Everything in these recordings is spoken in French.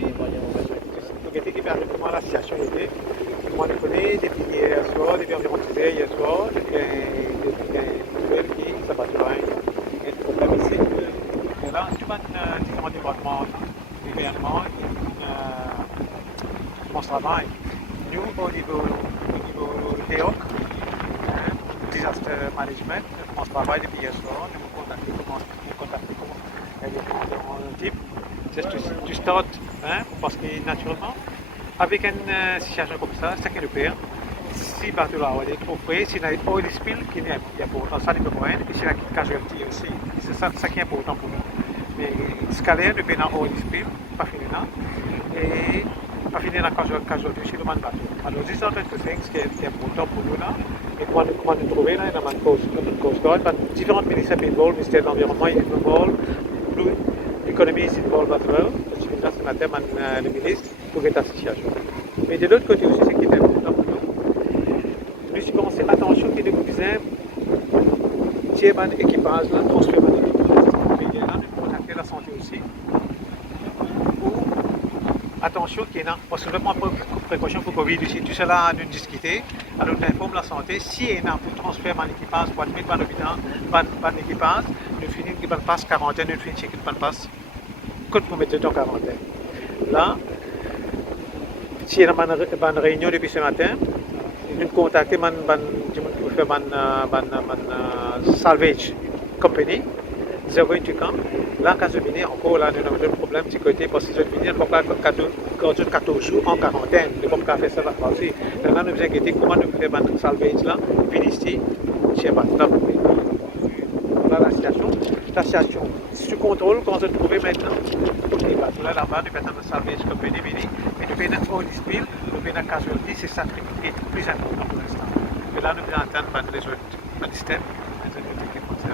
Donc, qui permet comment la situation était. Moi, je connais depuis hier soir, depuis environ 10 heures hier soir, depuis une nouvelle qui s'abattra un problème ici. Et là, tout le différents départements du gouvernement mon travail. Nous, au niveau TEOC, Disaster Management, mon travail depuis hier soir, nous contacter comment les différents types, just to start, parce que naturellement, avec une situation comme ça, ce qui nous perd, si partout là, on est trop frais, si on a oil spill, qui est important, ça n'est pas moyen, et si la casualty aussi, c'est ça qui est important pour nous. Mais scalaire, nous payons oil spill, pas fini là, et pas fini la casualty aussi, le man bateau. Alors, these are the things qui est important pour nous là, et comment nous trouver là, dans notre Coast Guard, différents ministères involved, le ministère de l'Environnement est involved, l'économie est involved as well, je suis là ce matin, le ministre, pour cette situation. Mais de l'autre côté aussi, ce qui est important pour nous, nous avons pensé attention que nous faisons tirer un équipage, transférer un équipage. Mais là, nous contacter la santé aussi. Ou attention qu'il y ait, parce que nous prenons précaution pour Covid aussi, tout cela nous discuter. Alors, nous informons la santé, si il y a pour transférer un équipage, pour admettre un hôpital, un équipage, nous finissons qu'il passe quarantaine, nous finissons qu'il passe code pour mettre en quarantaine. Là, si on a une réunion depuis ce matin, nous contactons une salvage company, ils are going to come. Là, quand je viens, encore là, nous avons un problème de côté parce que je viens, il faut pas 14 jours en quarantaine, il ne faut pas faire ça là aussi. Là, nous nous inquiétons comment nous faisons une salvage là, venir ici, chez Batna. Voilà la situation sous contrôle quand on trouve maintenant. Là, là-bas, nous faisons une salvage company, et nous faisons oil spill, nous faisons une casualty, c'est ça qui est le plus important pour l'instant. Et là, nous allons entendre les autres step, les autres techniques comme ça.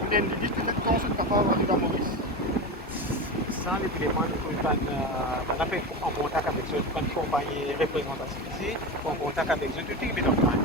Vous avez dit que vous êtes capable d'arriver à Maurice. Ça, les éléments, nous sommes en contact avec eux, une compagnie représentative ici, en contact avec eux, tout est bien en train.